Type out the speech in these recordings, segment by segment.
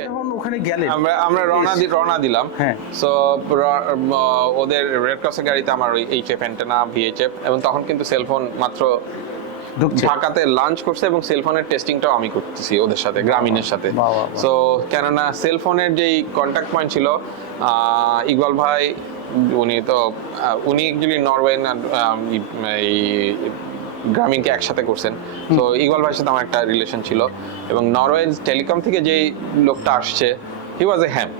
যখন ওখানে গেলেন আমরা আমরা রওনা দি রওনা দিলাম হ্যাঁ। সো ওদের রেড ক্রসের গাড়িতে আমার ওই এইচএফ অ্যান্টেনা ভিএইচএফ এবং তখন কিন্তু সেলফোন মাত্র ঢাকাতে লাঞ্চ করছে এবং সেলফোনের টেস্টিংটাও আমি করতেছি ওদের সাথে গ্রামীণের সাথে। সো কেননা সেলফোনের যেই কন্ট্যাক্ট পয়েন্ট ছিল ইকবাল ভাই উনি তো উনি অ্যাকচুয়ালি নরওয়ে না এই গ্রামীণকে একসাথে করছেন। তো ইকবাল ভাইয়ের সাথে আমার একটা রিলেশন ছিল এবং নরওয়ে টেলিকম থেকে যে লোকটা আসছে he was a ham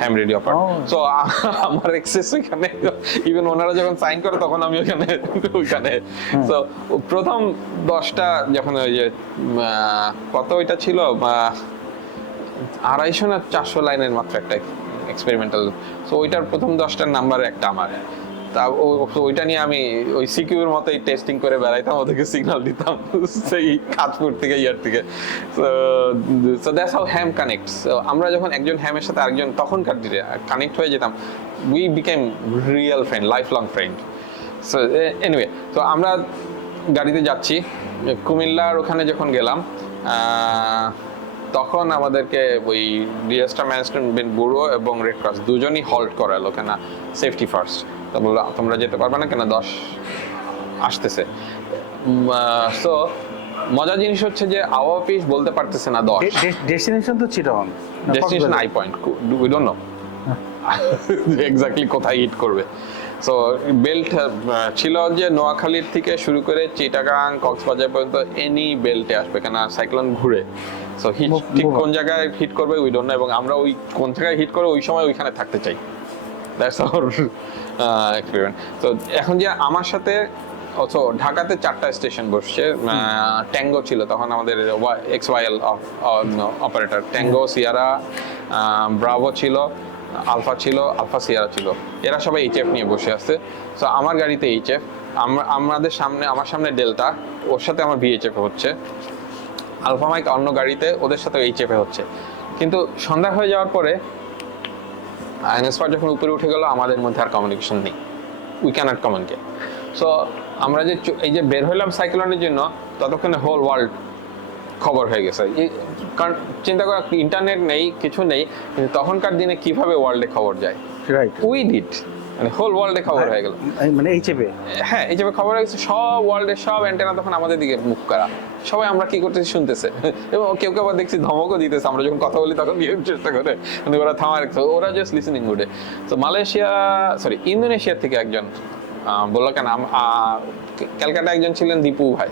ham radio Oh. So আমার এক্সেস ওইখানে ইভেন ওনারা যখন সাইন করে তখন আমি ওখানে ওইখানে। সো প্রথম দশটা যখন ওই যে কত ওইটা ছিল? আড়াইশো না চারশো লাইনের মাত্র একটা এক্সপেরিমেন্টাল সো ওইটার প্রথম দশটার নাম্বার একটা আমার। তা ওইটা নিয়ে আমি ওই সিকিউর মতোই টেস্টিং করে বেড়াইতাম, ওদেরকে সিগন্যাল দিতাম। সেই কাজপুর থেকে, ইয়ার থেকে। So that's how ham connects আমরা যখন একজন হ্যামের সাথে আরেকজন তখনকার দিনে কানেক্ট হয়ে যেতাম we became real friend life long friend so anyway তো আমরা গাড়িতে যাচ্ছি। কুমিল্লার ওখানে যখন গেলাম তখন আমাদেরকে ওই ডিএসটা ম্যানেজমেন্ট ব্যুরো এবং রেড ক্রস দুজনই হল্ট করালো, কেন সেফটি ফার্স্ট তো বলল তোমরা যেতে পারবে না কেন? দশ আসতেছে। সো মজার জিনিস হচ্ছে যে আওয়া পিস বলতে পারতেছে না দশ। ডেস্টিনেশন তো Chittagong destination I point we don't know exactly কোথায় হিট করবে। সো বেল্ট ছিল যে নোয়াখালীর থেকে শুরু করে চিটাগাং কক্সবাজার পর্যন্ত এনি বেল্টে আসবে কেন? সাইক্লোন ঘুরে। সো হিট ঠিক কোন জায়গায় হিট করবে উই ডোন্ট নো এবং আমরা ওই কোন জায়গায় হিট করে ওই সময় ওইখানে থাকতে চাই। দ্যাটস আওয়ার তো এখন যে আমার সাথে অথচ ঢাকাতে চারটা স্টেশন বসছে ট্যাঙ্গো ছিল তখন আমাদের X YL operator tango sierra bravo ছিল আলফা ছিল আলফা সিয়ারা ছিল। এরা সবাই এইচএফ নিয়ে বসে আছে। তো আমার গাড়িতে এইচএফ আমাদের সামনে আমার সামনে ডেল্টা ওর সাথে আমার ভিএইচএফ হচ্ছে। আলফা মাইক অন্য গাড়িতে ওদের সাথে এইচএফ হচ্ছে। কিন্তু সন্ধ্যা হয়ে যাওয়ার পরে আইনস্পার যখন উপরে উঠে গেল আমাদের মধ্যে আর কমিউনিকেশন নেই। উই ক্যানট কমিউনিকেট সো আমরা যে এই যে বের হইলাম সাইক্লোনের জন্য ততক্ষণে হোল ওয়ার্ল্ড খবর হয়ে গেছে। কারণ চিন্তা করা ইন্টারনেট নেই কিছু নেই কিন্তু তখনকার দিনে কীভাবে ওয়ার্ল্ডে খবর যায়? রাইট উই ডিড মানে হোল ওয়ার্ল্ডে খবর হয়ে গেল। মানে এইচএপে হ্যাঁ এই যে খবর হয়ে গেছে সব ওয়ার্ল্ডের সব অ্যান্টেনা তখন আমাদের দিকে মুখ করা। সবাই আমরা কি করতেছি শুনতেছে। এবং কেউ কেউ আবার দেখছি ধমকও দিতেছে আমরা যখন কথা বলি তখন দিয়ে চেষ্টা করে। কিন্তু ওরা থামার ওরা জাস্ট লিসেনিং গুডে তো মালয়েশিয়া সরি ইন্দোনেশিয়ার থেকে একজন বলল কেন ক্যালকাটা একজন ছিলেন দীপু ভাই।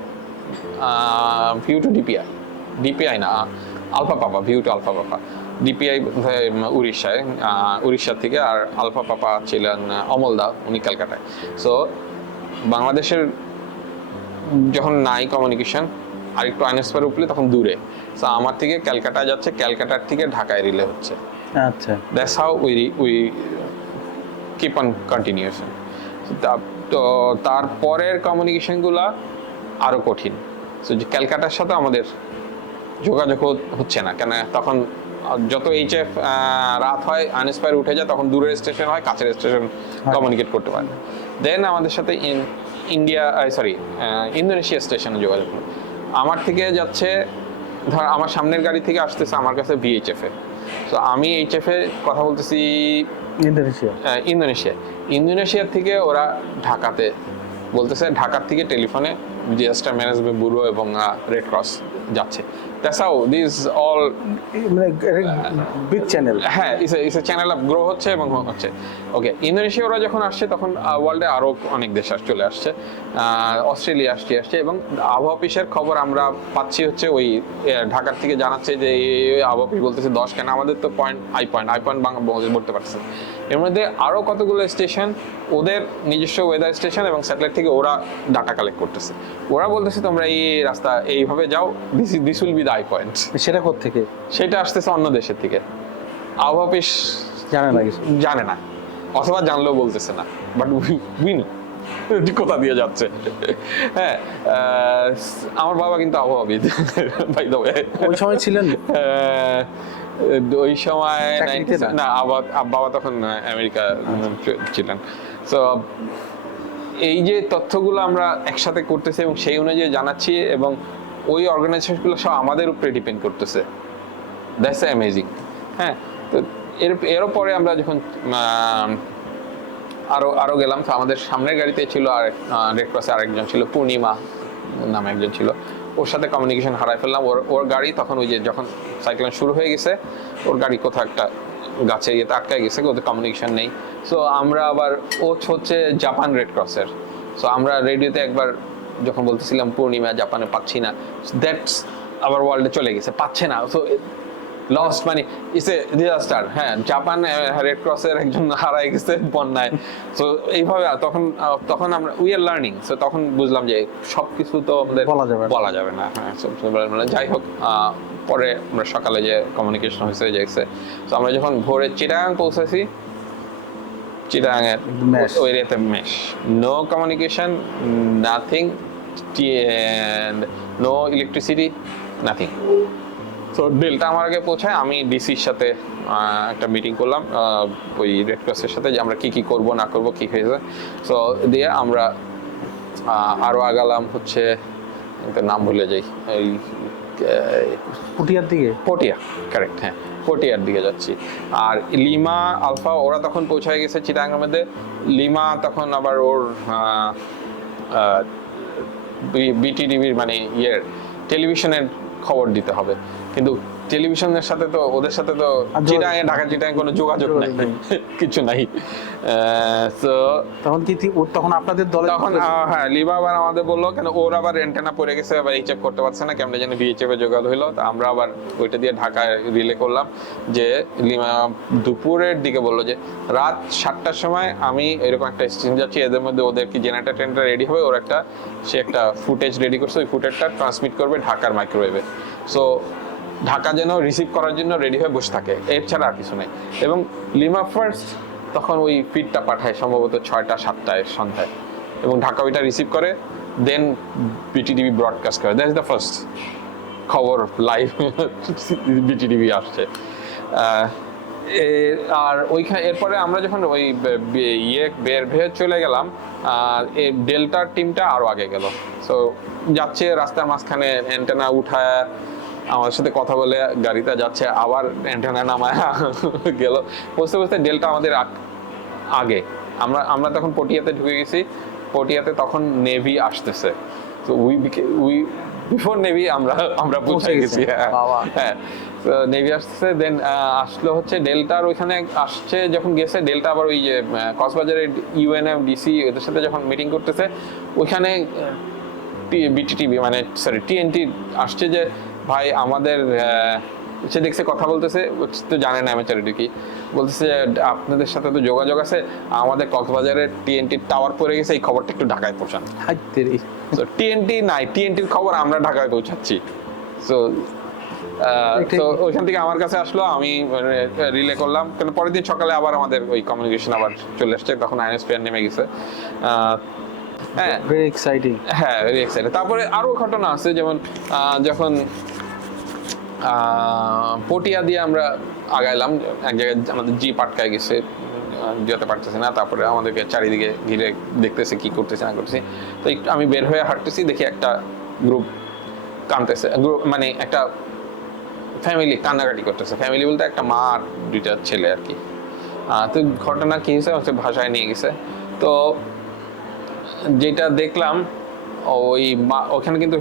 ভিউ টু ডিপিআই ডিপিআই না alpha papa view to alpha papa DPI উড়িষ্যায় উড়িষ্যা থেকে আর আলফা পাপা ছিলেন অমল দা উনি ক্যালকাটায়। সো বাংলাদেশের যখন নাই কমিউনিকেশন আর একটু আইনস্পার উপরে তখন দূরে। সো আমার থেকে ক্যালকাটা যাচ্ছে ক্যালকাটার থেকে ঢাকায় রিলে হচ্ছে। আচ্ছা। That's how we we keep on continuation তো তারপরের কমিউনিকেশনগুলো আরও কঠিন। সো যে ক্যালকাটার সাথে আমাদের যোগাযোগ হচ্ছে না। কেন তখন যত এইচএফ রাত হয় আনস্পায়ার উঠে যায় তখন দূরের স্টেশন হয় কাছের স্টেশন কমিউনিকেট করতে পারে। দেন আমাদের সাথে ইন- ইন্ডিয়া সরি ইন্দোনেশিয়া স্টেশনে যোগাযোগ হলো। আমার থেকে যাচ্ছে ধর আমার সামনের গাড়ি থেকে আসতেছে আমার কাছে ভিএইচএফ এ। তো আমি এইচএফ এ কথা বলতেছি ইন্দোনেশিয়া ইন্দোনেশিয়া ইন্দোনেশিয়ার থেকে ওরা ঢাকাতে বলতেছে ঢাকার থেকে টেলিফোনে ডিজাস্টার ম্যানেজমেন্ট ব্যুরো এবং রেড ক্রস যাচ্ছে। দ্যাটস দিস অল মানে বিগ চ্যানেল হ্যাঁ is a channel up grow হচ্ছে এবং হচ্ছে। ওকে ইন্দোনেশিয়া ওরা যখন আসছে তখন ওয়ার্ল্ডে আরও অনেক দেশ আস চলে আসছে। অস্ট্রেলিয়া আসছে আসছে এবং আবহাওয়া অফিসের খবর আমরা পাচ্ছি হচ্ছে ওই ঢাকার থেকে জানাচ্ছে যে আবহাওয়া অফিস বলতেছে দশ কেন আমাদের তো point I point I point Bangla বলতে পারছে এর মধ্যে আরও কতগুলো স্টেশন ওদের নিজস্ব ওয়েদার স্টেশন এবং স্যাটেলাইট থেকে ওরা ডাটা কালেক্ট করতেছে। ওরা বলতেছে তোমরা এই রাস্তা এইভাবে যাও this this will be the I point সেটা থেকে সেটা আসতেছে অন্য দেশের থেকে আবহাওয়া অফিস জানা না কিছু। জানে না। অথবা জানলেও বলতেছে না। বাট উইন কোথা দিয়ে যাচ্ছে? হ্যাঁ আমার বাবা কিন্তু আবহাওয়াবিদ। বাই দ্য ওয়ে ওই সময় ছিলেন? ওই সময় চাকরিতে 90s না? বাবা তখন আমেরিকা ছিলেন। তো এই যে তথ্যগুলো আমরা একসাথে করতেছি এবং সেই অনুযায়ী জানাচ্ছি এবং ওই অর্গানাইজেশনগুলো সব আমাদের উপরে ডিপেন্ড করতেছে। দ্যাটস অ্যামেজিং হ্যাঁ তো এর এরও পরে আমরা যখন আরও আরও আরও গেলাম, তো আমাদের সামনের গাড়িতে ছিল আর রেড ক্রসে আরেকজন ছিল, পূর্ণিমা নামে একজন ছিল। ওর সাথে কমিউনিকেশন হারাই ফেললাম। ওর ওর গাড়ি তখন ওই যে যখন সাইক্লোন শুরু হয়ে গেছে, ওর গাড়ি কোথাও একটা গাছে ইয়েতে আটকায় গেছে, ওদের কমিউনিকেশন নেই। সো আমরা আবার ও হচ্ছে জাপান রেড ক্রসের সো আমরা রেডিওতে একবার যখন বলতেছিলাম পূর্ণিমা জাপানে পাচ্ছি না। দ্যাটস আবার ওয়ার্ল্ডে চলে গেছে। পাচ্ছে না। সো লস্ট মানে ইটস এ ডিজাস্টার হ্যাঁ জাপান রেড ক্রসের একজন হারাই গেছে বন্যায়। সো এইভাবে তখন তখন আমরা উই আর লার্নিং সো তখন বুঝলাম যে সব কিছু তো আমাদের বলা যাবে বলা যাবে না। হ্যাঁ। যাই হোক পরে আমরা সকালে যে কমিউনিকেশন হয়েছে যাইছে। তো আমরা যখন ভোরে চিটাগাং পৌঁছেছি Mesh. ওই এরিয়াতে mesh no communication nothing no electricity nothing তো ডেলটা আমার আগে পৌঁছায় আমি ডিসির সাথে একটা মিটিং করলাম ওই রেড ক্রসের সাথে যে আমরা কি কি করব না করব কি হয়েছে। সো দিয়ে আমরা আরও আগালাম হচ্ছে নাম ভুলে যাই। এই পুটিয়ার দিকে? পটিয়া কারেক্ট হ্যাঁ। পটিয়ার দিকে যাচ্ছি। আর লিমা, আলফা, ওরা তখন পৌঁছায় গেছে চিটাঙ্গের মধ্যে। লিমা তখন আবার ওর বিটিডিবির মানে ইয়ের টেলিভিশনের খবর দিতে হবে। কিন্তু টেলিভিশনের সাথে তো ওদের সাথে তো চিটাঙ্গে ঢাকা চিটাঙ্গে কোনো যোগাযোগ নাই। কিছু নাই। তো তখন কি তখন আপনাদের দলে তখন হ্যাঁ লিমা আবার আমাদের বলল কেন ওর আবার এন্টেনা পড়ে গেছে আবার এইচএফ করতে পারছে না কেমনে জানি বিএইচএফ এ যোগাযোগ হইল। তা আমরা আবার ওইটা দিয়ে ঢাকায় রিলে করলাম যে লিমা দুপুরের দিকে বলল যে রাত সাতটার সময় আমি এরকম একটা স্টেশন যাচ্ছি এদের মধ্যে ওদের কি জেনারেটর টেন্টার রেডি হবে? ওর একটা সে একটা ফুটেজ রেডি করছে ওই ফুটেজটা ট্রান্সমিট করবে ঢাকার মাইক্রোওয়েভে সো ঢাকা যেন রিসিভ করার জন্য রেডি হয়ে বসে থাকে, এর ছাড়া আর কিছু নেই। এবং লিমা ফার্স্ট তখন ওই ফিডটা পাঠায়, সম্ভবত ছয়টা, সাতটায়, সন্ধ্যায়। এবং ঢাকা ওইটা রিসিভ করে দেন বিটিডিবি ব্রডকাস্ট করে। দ্যাটস দ্য ফার্স্ট খবর লাইভ বিটিডিবি আসছে। আর ওইখানে, এরপরে আমরা যখন ওই ইয়ে বের ভেয়ে চলে গেলাম, আর এই ডেল্টার টিমটা আরও আগে গেল। সো যাচ্ছে রাস্তার মাঝখানে অ্যান্টেনা উঠায় আমার সাথে কথা বলে গাড়িতে যাচ্ছে আবার অ্যান্টেনা নামায় গেল। বুঝতে বুঝতে ডেলটা আমাদের আগ- আমরা আমরা তখন পটিয়াতে ঢুকে গেছি পটিয়াতে তখন নেভি আসতেছে। তো উই উই বিফোর নেভি আমরা আমরা পৌঁছে গেছি। হ্যাঁ। হ্যাঁ। তো নেভি আসতেছে দেন আসলো হচ্ছে ডেল্টার ওইখানে আসছে যখন গেছে ডেল্টা আবার ওই যে কক্সবাজারের ইউএনএফ ডিসি ওদের সাথে যখন মিটিং করতেছে ওইখানে বিটিটিভি মানে সরি টিএনটি আসছে যে ভাই আমাদের সে দেখছে কথা বলতেছে তো জানে না ম্যাচারিটি কি? বলতেছে আপনাদের সাথে তো যোগাযোগ আছে আমাদের কক্সবাজারের টিএনটি টাওয়ার পড়ে গেছে এই খবরটা একটু ঢাকায় পৌঁছান। তো টিএনটি নাই টিএনটির খবর আমরা ঢাকায় পৌঁছাচ্ছি। সো তো ওইখান থেকে আমার কাছে আসলো আমি রিলে করলাম। কারণ পরের দিন সকালে আবার আমাদের ওই কমিউনিকেশন আবার চলে আসছে তখন আইএনএসপিআর নেমে গেছে। হ্যাঁ। ভেরি এক্সাইটিং হ্যাঁ ভেরি এক্সাইটেড তারপরে আরও ঘটনা আছে যেমন যখন পটিয়া দিয়ে আমরা আগাইলাম। এক জায়গায় আমাদের জিপ আটকায় গেছে, যেতে পারতেছি না। তারপরে আমাদেরকে চারিদিকে ঘিরে দেখতেছে কি করতেছে, না করতেছে। তো একটু আমি বের হয়ে হাঁটতেছি, দেখি একটা গ্রুপ কানতেছে, গ্রুপ মানে একটা ফ্যামিলি কান্নাকাটি করতেছে। ফ্যামিলি বলতে একটা মা আর দুইটা ছেলে আর কি। তো ঘটনা কি হয়েছে হচ্ছে ভাষায় নিয়ে গেছে। তো যেটা দেখলাম, ওই মা- ওখানে কিন্তু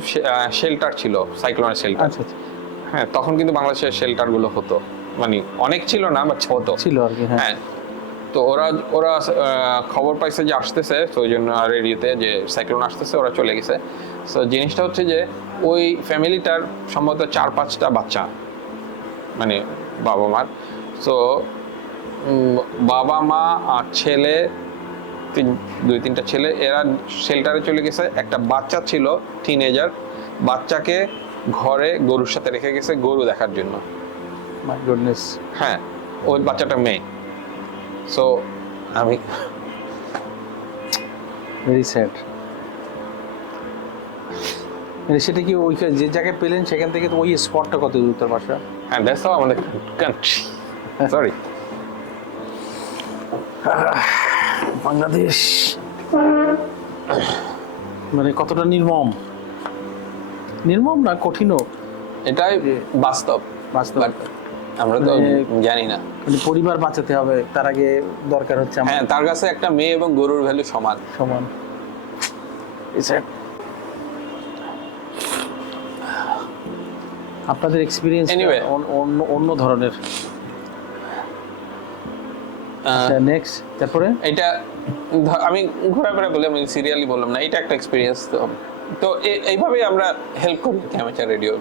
শেল্টার ছিল সাইক্লোনের শেল্টার আচ্ছা আচ্ছা। হ্যাঁ তখন কিন্তু বাংলাদেশের শেল্টারগুলো হতো। মানে অনেক ছিল না বা হতো। ছিল আর কি হ্যাঁ। হ্যাঁ। তো ওরা ওরা খবর পাইছে যে আসতেছে তো ওই জন্য রেডিওতে যে সাইক্লোন আসতেছে ওরা চলে গেছে। তো জিনিসটা হচ্ছে যে ওই ফ্যামিলিটার সম্ভবত চার পাঁচটা বাচ্চা মানে বাবা মার তো বাবা মা আর ছেলে তিন দুই তিনটা ছেলে এরা শেল্টারে চলে গেছে। একটা বাচ্চা ছিল টিনেজার বাচ্চাকে ঘরে গরুর সাথে রেখে গেছে গরু দেখার জন্য। মাই গুডনেস হ্যাঁ ওই বাচ্চাটা মেয়ে। সো আমি ভেরি স্যাড মানে সেটা কি ওই যে জায়গায় পেলেন সেখান থেকে তো ওই স্পটটা কত দূর তার বাসা? হ্যাঁ দ্যাটস হাউ আমাদের কান্ট্রি সরি বাংলাদেশ। মানে কতটা নির্মম। নির্মম না কঠিনও? এটাই বাস্তব। বাস্তব। আমরা তো মানে- জানি না। মানে পরিবার বাঁচাতে হবে তার আগে দরকার হচ্ছে হ্যাঁ তার কাছে একটা মেয়ে এবং গরুর ভ্যালু সমান। সমান। আপনাদের এক্সপিরিয়েন্স. অন্য অন্য ধরনের। নেক্সট তারপরে? এটা আমি ঘোরাফেরা বলে আমি সিরিয়ালি বললাম না এটা একটা এক্সপিরিয়েন্স তো। তো এ- এইভাবেই আমরা হেল্প করি অ্যামেচার রেডিও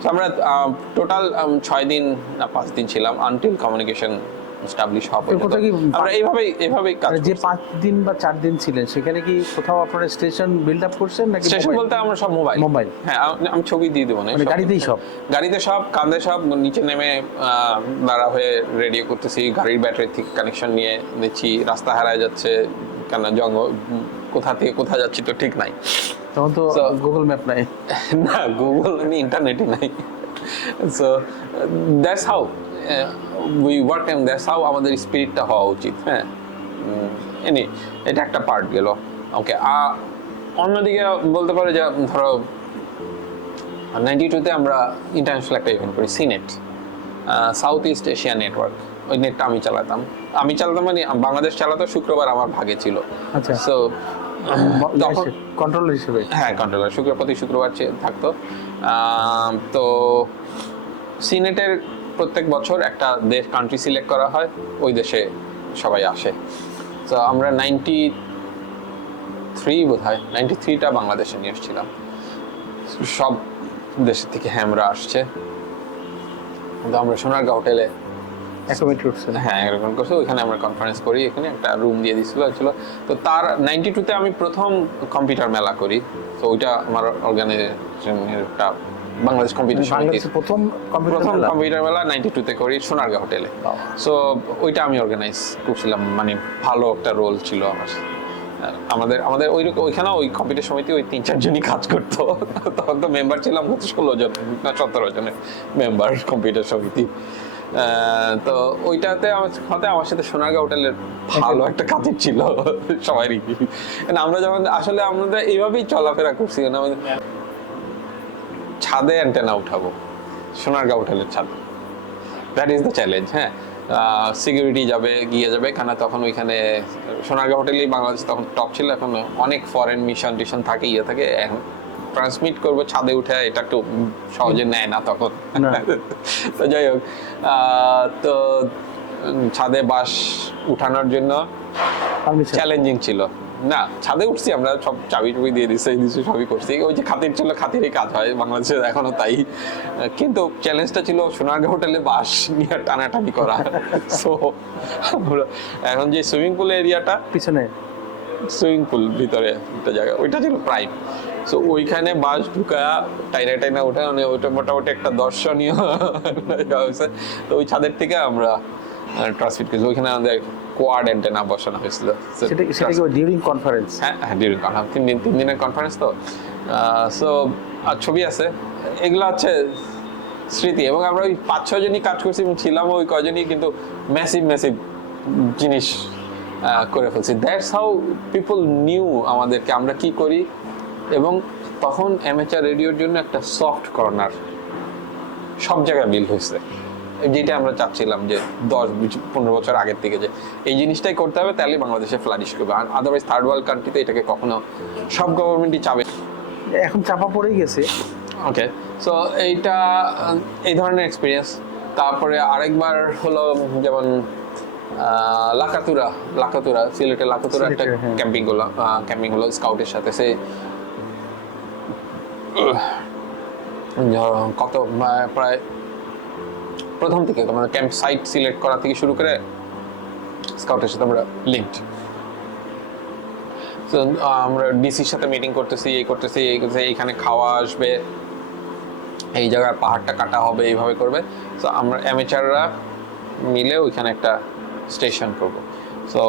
তো আমরা টোটাল ছয় দিন না পাঁচ দিন ছিলাম আনটিল কমিউনিকেশন হওয়া পর্যন্ত। আমরা এইভাবেই এইভাবেই কাজ মানে যে পাঁচ দিন বা চার দিন ছিলেন সেখানে কি কোথাও আপনারা স্টেশন বিল্ড আপ করছেন নাকি স্টেশন বলতে আমরা সব মোবাইল মোবাইল হ্যাঁ আমি- ছবি দিয়ে দেবো না মানে গাড়িতেই সব? গাড়িতে সব কাঁধে সব নিচে নেমে দাঁড়া হয়ে রেডিও করতেছি গাড়ির ব্যাটারি থেকে কানেকশন নিয়ে নিচ্ছি রাস্তা হারায় যাচ্ছে কেন জঙ্গল কোথা থেকে কোথা যাচ্ছি তো ঠিক নাই। তখন তো গুগল ম্যাপ নাই। না গুগল আমি ইন্টারনেটই নাই। So that's how we work and that's how আমাদের স্পিরিটটা হওয়া উচিত হ্যাঁ? এনি এটা একটা পার্ট গেল। ওকে আর অন্যদিকে বলতে পারে যে ধরো নাইনটি টুতে আমরা ইন্টারন্যাশনাল একটা ইভেন্ট করি senate south east Asia network ওই নেটটা আমি চালাতাম। আমি চালাতাম মানে বাংলাদেশ চালাতো শুক্রবার আমার ভাগে ছিল। আচ্ছা। সো তখন কন্ট্রোলার হিসেবে। হ্যাঁ কন্ট্রোলার শুক্র প্রতি শুক্রবার থাকতো। তো সিনেটের প্রত্যেক বছর একটা দেশ কান্ট্রি সিলেক্ট করা হয়। ওই দেশে সবাই আসে। তো আমরা নাইনটি থ্রি বোধ হয় নাইনটি থ্রিটা বাংলাদেশে নিয়ে এসেছিলাম। সব দেশের থেকে হ্যামরা আসছে। তো আমরা সোনারগাঁ হোটেলে অ্যাকোমোডেট হ্যাঁ এরকম করছে। ওইখানে আমরা কনফারেন্স করি। এখানে একটা রুম দিয়ে দিছিল ছিল। তো তার নাইনটি টুতে আমি প্রথম কম্পিউটার মেলা করি। তো ওইটা আমার অর্গানাইজেশনের একটা বাংলাদেশ কম্পিউটার সমিতির প্রথম কম্পিউটার প্রথম কম্পিউটার মেলা নাইনটি টুতে করি সোনারগাঁ হোটেলে সো ওইটা আমি অর্গানাইজ করছিলাম। মানে ভালো একটা রোল ছিল আমার। আমাদের আমাদের ওই ওইখানে ওই কম্পিউটার সমিতি ওই তিন চারজনই কাজ করতো। তখন তো মেম্বার ছিলাম হচ্ছে ষোলো জন না সতেরো জনের মেম্বার কম্পিউটার সমিতি। তো ওইটাতে সাথে আমার সাথে সোনারগাঁ হোটেলের ভালো একটা কাজের ছিল সবারই। আমরা যখন আসলে আমরা এইভাবেই চলাফেরা করছি ছাদে অ্যান্টেনা উঠাবো, সোনারগাঁ হোটেলের ছাদে। দ্যাট ইজ দ্য চ্যালেঞ্জ হ্যাঁ। সিকিউরিটি যাবে, গিয়ে যাবে, কেন তখন ওইখানে সোনারগাঁ হোটেলেই বাংলাদেশ তখন টপ ছিল, এখন অনেক ফরেন মিশন টিশন থাকে ইয়ে থাকে ট্রান্সমিট করব ছাদে উঠে এটা একটু সহজে নেয় না তখন। তো যাই হোক তো ছাদে বাস উঠানোর জন্য চ্যালেঞ্জিং ছিল। না ছাদে উঠছি আমরা সব চাবি টুবি দিয়ে দিচ্ছি দিচ্ছি সবই করছি। ওই যে খাতির ছিল খাতিরই কাজ হয় বাংলাদেশে এখনও তাই। কিন্তু চ্যালেঞ্জটা ছিল সোনারগাঁ হোটেলে বাস নিয়ে টানাটানি করা। সো এখন যে সুইমিং পুল এরিয়াটা পিছনে। সুইমিং পুল ভিতরে একটা জায়গা ওইটা ছিল প্রাইম সো ওইখানে বাস ঢুকা টাইনা টাইনা ওঠা মানে ওইটা মোটামুটি একটা দর্শনীয় তো ওই ছাদের থেকে আমরা ট্রান্সমিট করেছি। ওইখানে আমাদের কোয়াড অ্যান্টেনা বসানো হয়েছিল। সেটা কি ডিউরিং কনফারেন্স হ্যাঁ হ্যাঁ ডিউরিং কনফারেন্স তিন দিন তিন দিনের কনফারেন্স তো। সো আর ছবি আছে। এগুলো হচ্ছে স্মৃতি। এবং আমরা ওই পাঁচ ছয় জনই কাজ করছি ছিলাম ওই কজনই কিন্তু ম্যাসিভ ম্যাসিভ জিনিস করে ফেলছি। দ্যাটস হাউ পিপল নিউ আমাদেরকে আমরা কি করি এবং তখন অ্যামেচার রেডিওর জন্য একটা সফট কর্নার সব জায়গায় বিল হয়েছে। যেটা আমরা চাচ্ছিলাম যে দশ পনেরো বছর আগের থেকে যে এই জিনিসটাই করতে হবে তাহলে বাংলাদেশে ফ্লারিশ করবে। আর আদারওয়াইজ থার্ড ওয়ার্ল্ড কান্ট্রিতে এটাকে কখনো সব গভর্নমেন্টই চাবে। এখন চাপা পড়েই গেছে। ওকে সো এইটা এই ধরনের এক্সপিরিয়েন্স তারপরে আরেকবার হলো যেমন লাকাতুরা লাকাতুরা সিলেটের লাকাতুরা একটা। ক্যাম্পিং হলো ক্যাম্পিং হলো স্কাউটের সাথে। সে কত প্রায় প্রথম থেকে তোমার ক্যাম্প সাইট সিলেক্ট করা থেকে শুরু করে স্কাউটের সাথে আমরা লিঙ্কড তো আমরা ডিসির সাথে মিটিং করতেছি, এই করতেছি এই করতেছি, এইখানে খাওয়া আসবে, এই জায়গার পাহাড়টা কাটা হবে, এইভাবে করবে। তো আমরা অ্যামেচাররা মিলে ওইখানে একটা স্টেশন করব। সো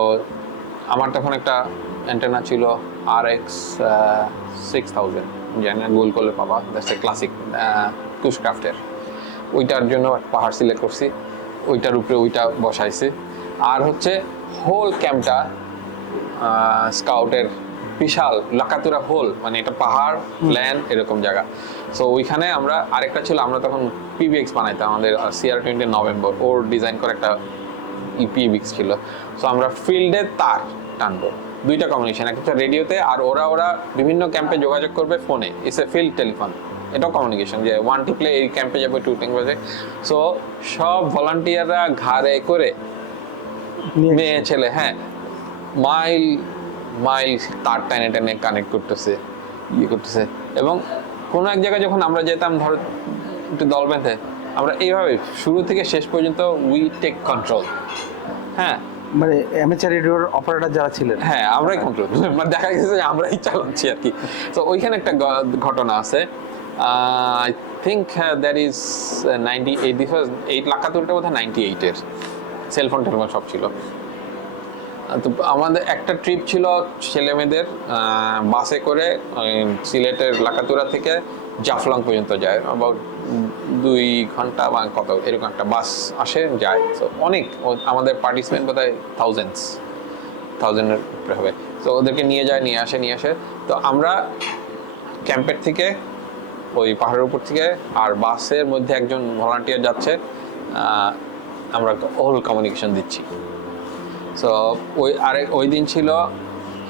আমার তখন একটা অ্যান্টেনা ছিল সিক্স থাউজেন্ড জানি না গোল করলে পাবা দ্যাটস এ ক্লাসিক কুশক্রাফটের ওইটার জন্য পাহাড় সিলেক্ট করছি। ওইটার উপরে ওইটা বসাইছি। আর হচ্ছে হোল ক্যাম্পটা স্কাউটের বিশাল, লাকাতুরা হোল মানে এটা পাহাড় প্ল্যান এরকম জায়গা। সো ওইখানে আমরা আরেকটা ছিল, আমরা তখন পিবিএক্স বানাইতাম, আমাদের সিআর টোয়েন্টি নভেম্বর ওর ডিজাইন করে একটা ইপিবিক্স ছিল। সো আমরা ফিল্ডে তার টানবো। দুইটা কমিউনিকেশন একটা হচ্ছে রেডিওতে আর ওরা ওরা বিভিন্ন ক্যাম্পে যোগাযোগ করবে ফোনে ইস এ ফিল্ড টেলিফোন এটাও কমিউনিকেশন যে ওয়ান টিপলে এই ক্যাম্পে যাবে টু টিপলে সো সব ভলান্টিয়াররা ঘাড়ে করে মেয়ে ছেলে হ্যাঁ মাইল মাইল তার টেনে টেনে কানেক্ট করতেছে ইয়ে করতেছে। এবং কোনো এক জায়গায় যখন আমরা যেতাম ধরো একটু দল বেঁধে আমরা এইভাবে শুরু থেকে শেষ পর্যন্ত উই টেক কন্ট্রোল হ্যাঁ মানে অ্যামেচার রেডিওর অপারেটর যারা ছিলেন। হ্যাঁ আমরাই কন্ট্রোল মানে দেখা গেছে যে আমরাই চালাচ্ছি আর কি। তো ওইখানে একটা ঘটনা আছে। I think that is ninety eight this was eight লাখাতুরটা বোধ হয় নাইনটি এইটের সেলফোন টেলফোন সব ছিল। তো আমাদের একটা ট্রিপ ছিল ছেলে মেয়েদের বাসে করে সিলেটের লাকাতুরা থেকে জাফলং পর্যন্ত যায়। অ্যাবাউট দুই ঘণ্টা বা কত, এরকম একটা বাস আসে, যায়। তো অনেক। আমাদের পার্টিসিপেন্ট বোধ হয় থাউজেন্ডস থাউজেন্ডের উপরে হবে। তো ওদেরকে নিয়ে যায়, নিয়ে আসে নিয়ে আসে। তো আমরা ক্যাম্পের থেকে, ওই পাহাড়ের উপর থেকে, আর বাসের মধ্যে একজন ভলান্টিয়ার যাচ্ছে আমরা হোল কমিউনিকেশন দিচ্ছি। সো ওই আরেক, ওই দিন ছিল,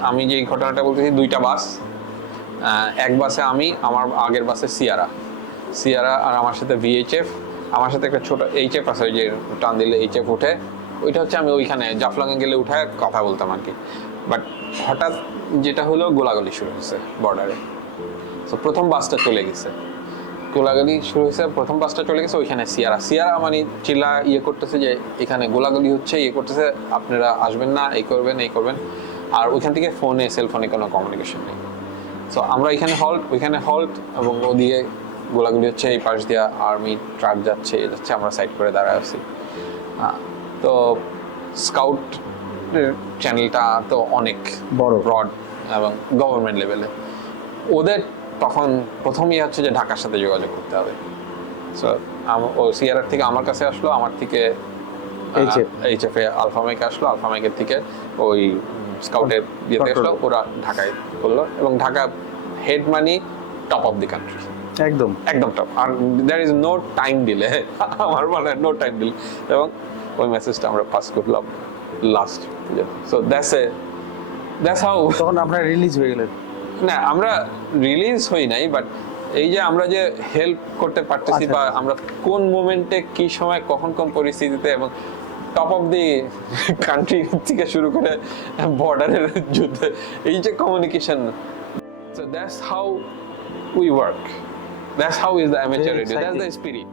আমি যে ঘটনাটা বলতেছি, দুইটা বাস এক বাসে আমি, আমার আগের বাসে সিয়ারা। সিয়ারা আর আমার সাথে ভিএইচএফ আমার সাথে একটা ছোট এইচএফ আছে, ওই যে টান দিলে এইচএফ উঠে। ওইটা হচ্ছে আমি ওইখানে জাফলংয়ে গেলে উঠে কথা বলতাম আর কি। বাট হঠাৎ যেটা হলো গোলাগুলি শুরু হয়েছে বর্ডারে তো প্রথম বাসটা চলে গেছে। গোলাগুলি শুরু হয়েছে, প্রথম বাসটা চলে গেছে ওইখানে সিয়ারা। সিয়ারা মানে চিল্লা ইয়ে করতেছে যে এখানে গোলাগুলি হচ্ছে ইয়ে করতেছে, আপনারা আসবেন না, এই করবেন এই করবেন। আর ওইখান থেকে ফোনে সেল ফোনে কোনো কমিউনিকেশন নেই। সো আমরা এখানে হল্ট ওইখানে হল্ট এবং ওদিকে গোলাগুলি হচ্ছে এই পাশ দিয়ে আর্মি ট্রাক যাচ্ছে যাচ্ছে আমরা সাইড করে দাঁড়ায় আছি। তো স্কাউট চ্যানেলটা তো অনেক বড়। ব্রড এবং গভর্নমেন্ট লেভেলে ওদের তখন প্রথমই হচ্ছে যে ঢাকার সাথে যোগাযোগ করতে হবে। সো ও সিআরআর থেকে আমার কাছে আসলো আমার থেকে এইচএফ এ আলফামাইকে আসলো আলফামাইকের থেকে ওই স্কাউটের ইয়েতে আসলো ওরা ঢাকায় করল এবং Dhaka head money top of the country একদম। একদম top R there is no time delay আমার মানে নো টাইম ডিলে এবং ওই মেসেজটা আমরা পাস করলাম last so that's a that's how তখন আপনারা রিলিজ হয়ে গেলেন না আমরা রিলিজ হই নাই বাট এই যে আমরা যে হেল্প করতে পারতেছি আচ্ছা। বা আমরা কোন মোমেন্টে কি সময় কখন কোন পরিস্থিতিতে এবং টপ অফ দি কান্ট্রি থেকে শুরু করে বর্ডারের যুদ্ধে এই যে communication so that's how we work That's how is the amateur radio. That's the spirit.